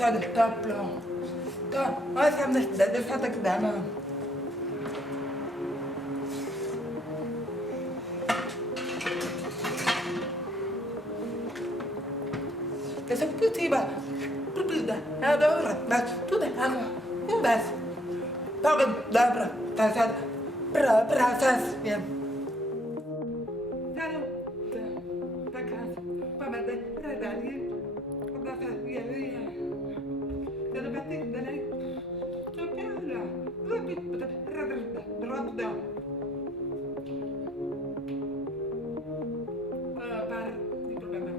ça de top là. Ouais, ça me de ça d'examen. Kasi putih ba, berbeda. Ada orang, mas, tu dah aku, bas. Tahu kan, dah berproses ya. Kalau bakas, pamada, radari, bakas ya ya. Dan batik dan lain, coba lebih radar, drop down. Par di programma.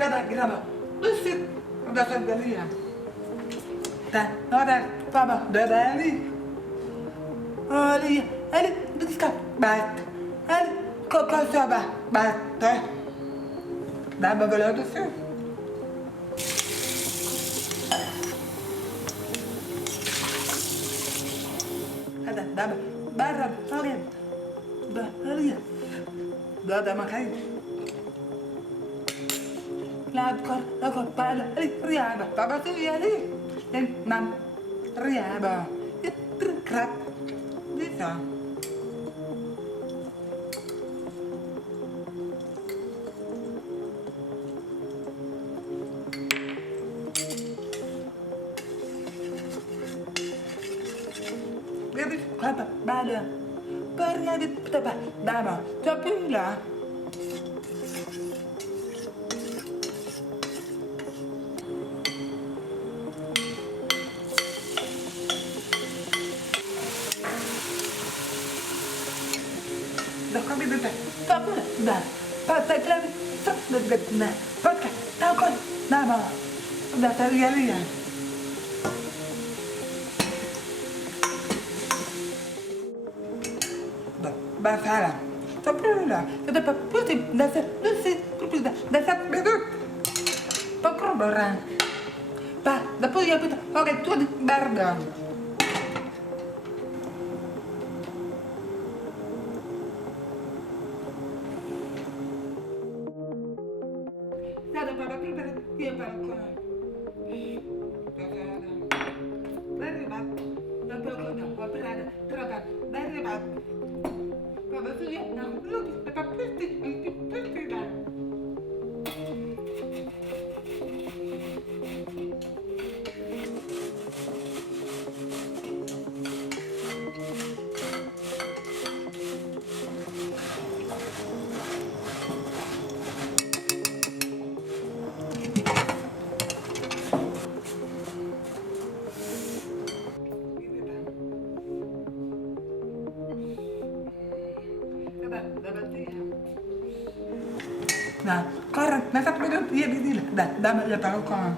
Sada grama, usit, udah sendirian. Dan ada baba dari, ali diskap bat, ali kok sabah bat, dah bela tu sih. Ada dah barat kalian, dah kalian, dah ada makan. لا أذكر بعد ريابة بابا تيجي هذه نعم ريابة يتركرك لسه يبي كذا بعد بريابة تبع دابا تبيلا da kami da tapu da pata klavi sak da na pata tapu na ma da tariali ya da ba sala tapu da da papu da sa da sa bedu pakro baran pa da poi ya puta oke tu barda Nada para preparar dia para comer. Very bad. The burger, operada, trabalho, very bad. Para você ver, não, look, é para precisar. Nah, sekarang, nah satu minit, iya begini lah. Dah ya tahu kau.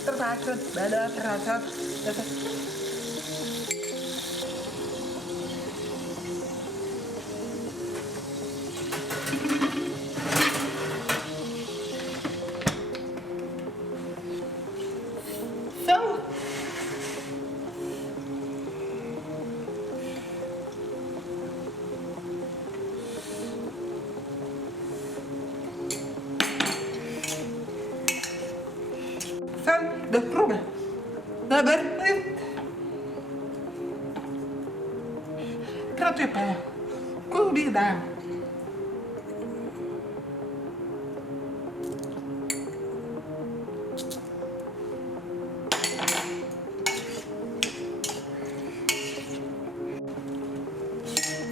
Terpaksa, beda terasa. So, de proeven. Naar beneden. Kratje pa. Kom die daar.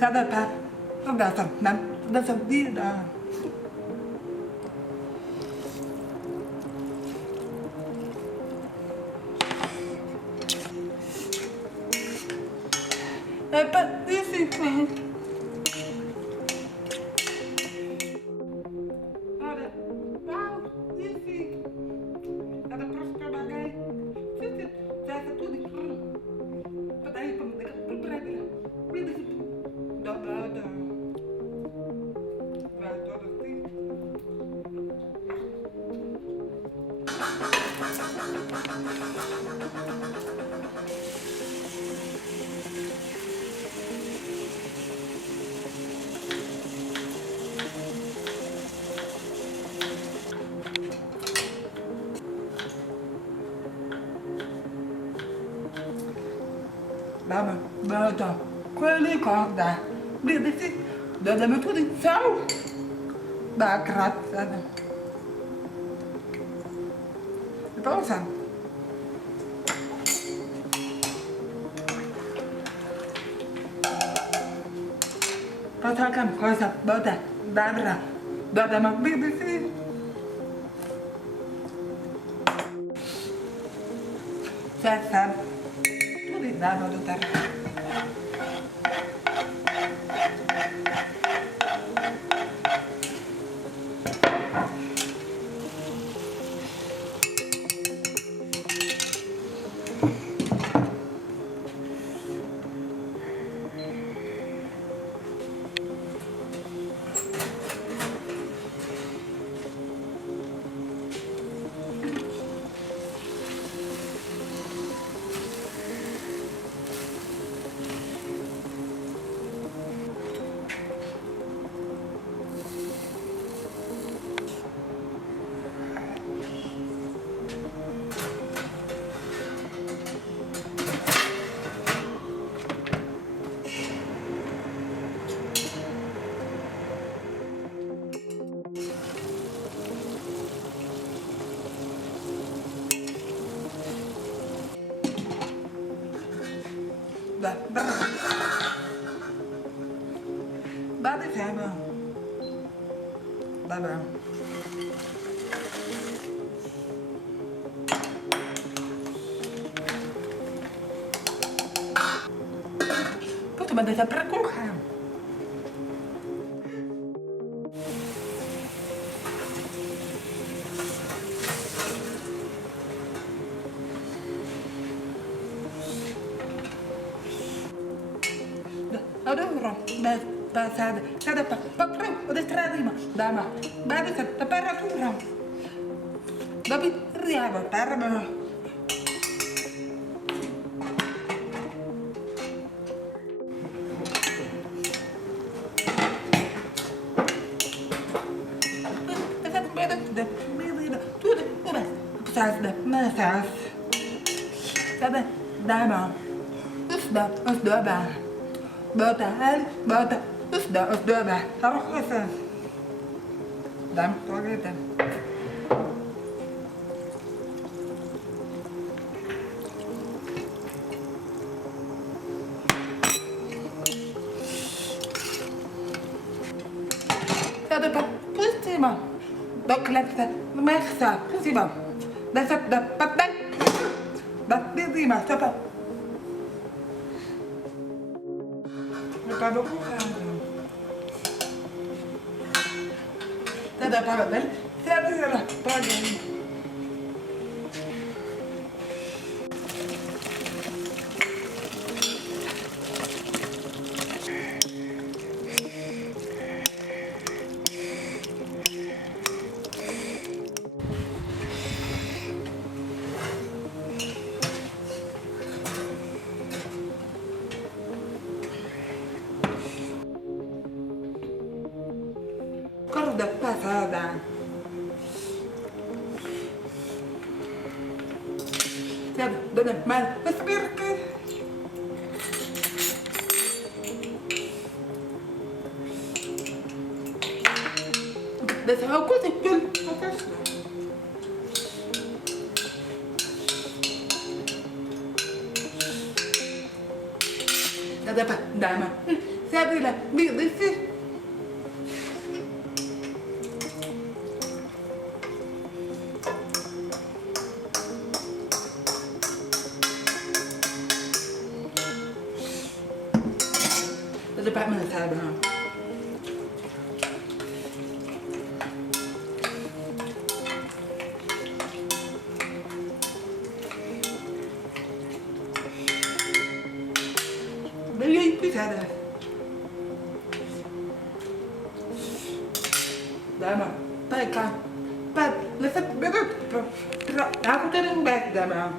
Sada pa. Dat is die daar. Pas ici. Ada, wow, ici. Ada prosper bagai. Sisi, saya satu di kru. Padahal pemerintah berberani lah. Beda situ. Ada. Ada sih. Bada, quelli corda. Vedi, dobbiamo tutti siamo. Da grazie. E poi sa. Poczekam cosa, bada, dobra. Dodam, vedi. Sa. Tutti danno tutta. ده برا بعد فهمه ده بقى Poi mi andate a preoccupare. Allora, passate, sada papru, od stradima, dama, badi sa temperatura. Dobi riava, parma. Masas. Sada, dama. Usda, bota, usda, harus kesan. Dam, togetan. Sada pa, pustima. Dokletsa, meksa, pustima. Dasap dapat dan. Dapat pustima, sapa. Kalau bukan, tidak apa-apa. Saya tidak pakai. Kalau dapat ada. Saya benar mal, seperti. بس هو كل الكل هذا بقى دعمة سابلة بيضيفي هذا بقى من سابلة Beli ada. Dama, pakai, lepas betul. Aku tadi nggak dama.